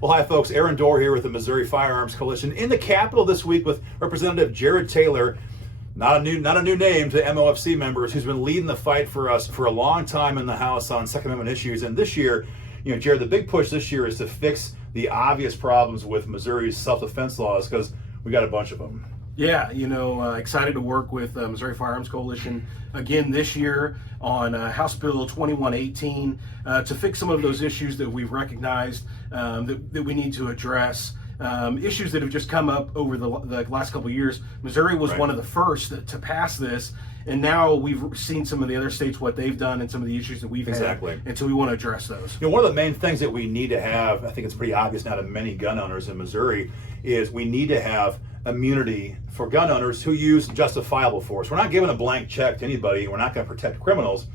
Well, hi, folks. Aaron Dorr here with the Missouri Firearms Coalition in the Capitol this week with Representative Jared Taylor. Not a new name to MOFC members, who's been leading the fight for us for a long time in the House on Second Amendment issues. And this year, Jared, the big push this year is to fix the obvious problems with Missouri's self-defense laws, because we got a bunch of them. Yeah, excited to work with Missouri Firearms Coalition again this year on House Bill 2118 to fix some of those issues that we've recognized that we need to address. Issues that have just come up over the last couple of years. Missouri was one of the first to pass this, and now we've seen some of the other states, what they've done, and some of the issues that we've had. And so we want to address those. One of the main things that we need to have, I think it's pretty obvious now to many gun owners in Missouri, is we need to have immunity for gun owners who use justifiable force. We're not giving a blank check to anybody. We're not going to protect criminals.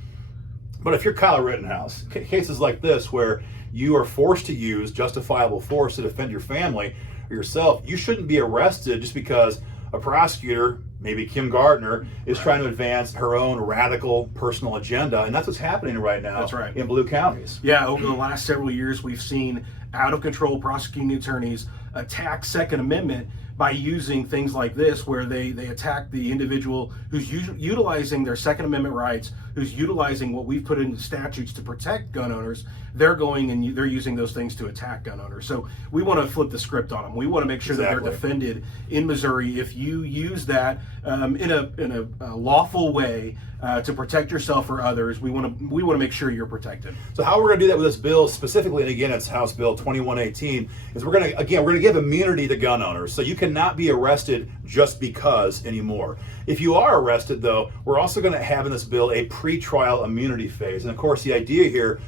But if you're Kyle Rittenhouse, cases like this where you are forced to use justifiable force to defend your family or yourself, you shouldn't be arrested just because a prosecutor, maybe Kim Gardner, is trying to advance her own radical personal agenda. And that's what's happening right now in blue counties. Yeah, over the last several years, we've seen out-of-control prosecuting attorneys attack Second Amendment by using things like this, where they attack the individual who's utilizing their Second Amendment rights, who's utilizing what we've put into statutes to protect gun owners. They're going and they're using those things to attack gun owners. So we want to flip the script on them. We want to make sure that they're defended in Missouri. If you use that in a lawful way to protect yourself or others, we want to make sure you're protected. So how we're going to do that with this bill specifically, and again, it's House Bill 2118, is we're going to give immunity to gun owners. So you cannot be arrested just because anymore. If you are arrested, though, we're also going to have in this bill a pre-trial immunity phase. And of course, the idea here,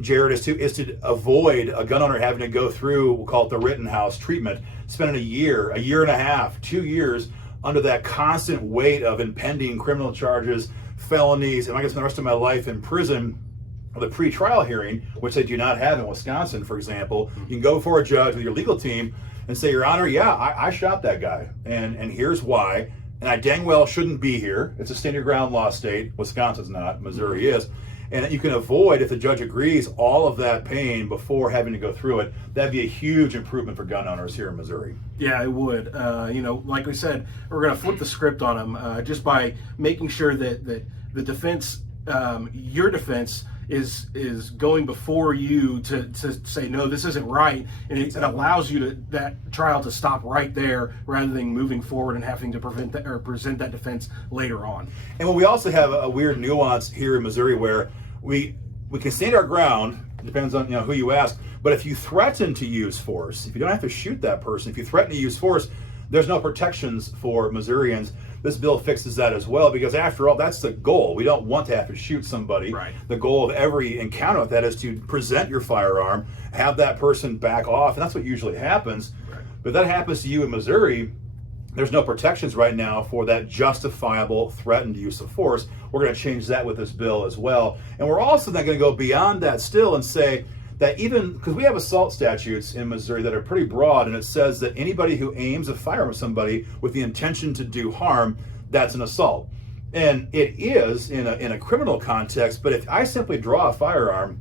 Jared, is to avoid a gun owner having to go through, we'll call it the Rittenhouse treatment, spending a year and a half, 2 years under that constant weight of impending criminal charges, felonies, and I guess the rest of my life in prison. The pre-trial hearing, which they do not have in Wisconsin, for example, you can go before a judge with your legal team and say, Your Honor, yeah, I shot that guy, and here's why, and I dang well shouldn't be here. It's a stand your ground law state. Wisconsin's not, Missouri is. And you can avoid, if the judge agrees, all of that pain before having to go through it. That'd be a huge improvement for gun owners here in Missouri. Yeah, it would. Like we said, we're going to flip the script on them just by making sure that the defense, your defense, is going before you to say, no, this isn't right, and it allows you that trial to stop right there rather than moving forward and having to present that defense later on. And we also have a weird nuance here in Missouri where we can stand our ground. Depends on who you ask. But if you threaten to use force, if you don't have to shoot that person, if you threaten to use force, there's no protections for Missourians. This bill fixes that as well, because after all, that's the goal. We don't want to have to shoot somebody. The goal of every encounter with that is to present your firearm, have that person back off, and that's what usually happens. But if that happens to you in Missouri, there's no protections right now for that justifiable threatened use of force. We're going to change that with this bill as well. And we're also then going to go beyond that still and say that even, because we have assault statutes in Missouri that are pretty broad, and it says that anybody who aims a firearm at somebody with the intention to do harm, that's an assault. And it is in a criminal context, but if I simply draw a firearm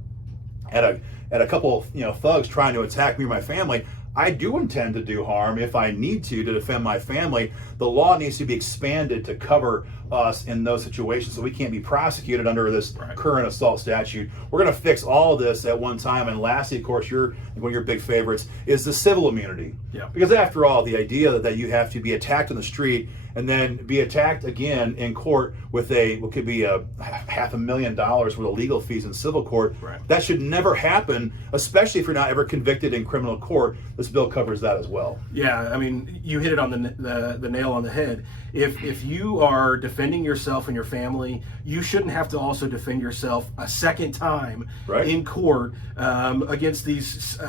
at a couple of thugs trying to attack me or my family, I do intend to do harm if I need to defend my family. The law needs to be expanded to cover us in those situations, so we can't be prosecuted under this current assault statute. We're going to fix all of this at one time. And lastly, of course, one of your big favorites is the civil immunity. Because after all, the idea that you have to be attacked on the street and then be attacked again in court with what could be a $500,000 worth of legal fees in civil court, that should never happen, especially if you're not ever convicted in criminal court. This bill covers that as well. Yeah, I mean, you hit it on the nail on the head. If you are defending yourself and your family, you shouldn't have to also defend yourself a second time in court against these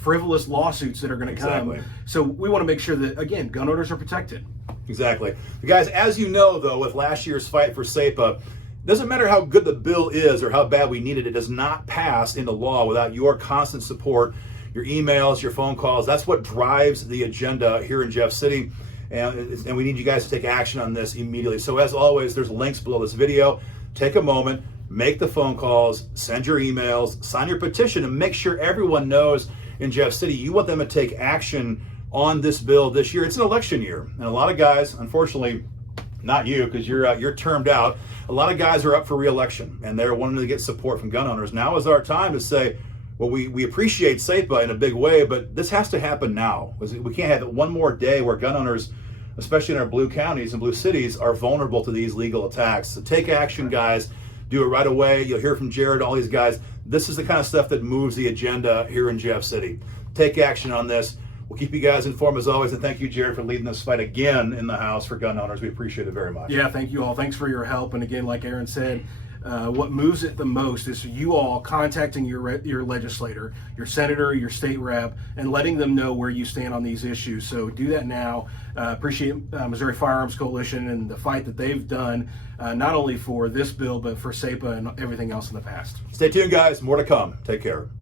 frivolous lawsuits that are going to come. So we want to make sure that, again, gun owners are protected. Exactly. Guys, as you know, though, with last year's fight for SAPA, doesn't matter how good the bill is or how bad we need it, it does not pass into law without your constant support, your emails, your phone calls. That's what drives the agenda here in Jeff City. And we need you guys to take action on this immediately. So as always, there's links below this video. Take a moment, make the phone calls, send your emails, sign your petition, and make sure everyone knows in Jeff City, you want them to take action on this bill this year. It's an election year, and a lot of guys, unfortunately, not you because you're termed out. A lot of guys are up for re-election, and they're wanting to get support from gun owners. Now is our time to say, well, we appreciate SEPA in a big way, but this has to happen now. We can't have one more day where gun owners, especially in our blue counties and blue cities, are vulnerable to these legal attacks. So take action, guys. Do it right away. You'll hear from Jared, all these guys. This is the kind of stuff that moves the agenda here in Jeff City. Take action on this. We'll keep you guys informed as always, and thank you, Jared, for leading this fight again in the House for gun owners. We appreciate it very much. Yeah, thank you all. Thanks for your help. And again, like Aaron said, what moves it the most is you all contacting your legislator, your senator, your state rep, and letting them know where you stand on these issues. So do that now. Appreciate Missouri Firearms Coalition and the fight that they've done, not only for this bill, but for SEPA and everything else in the past. Stay tuned, guys. More to come. Take care.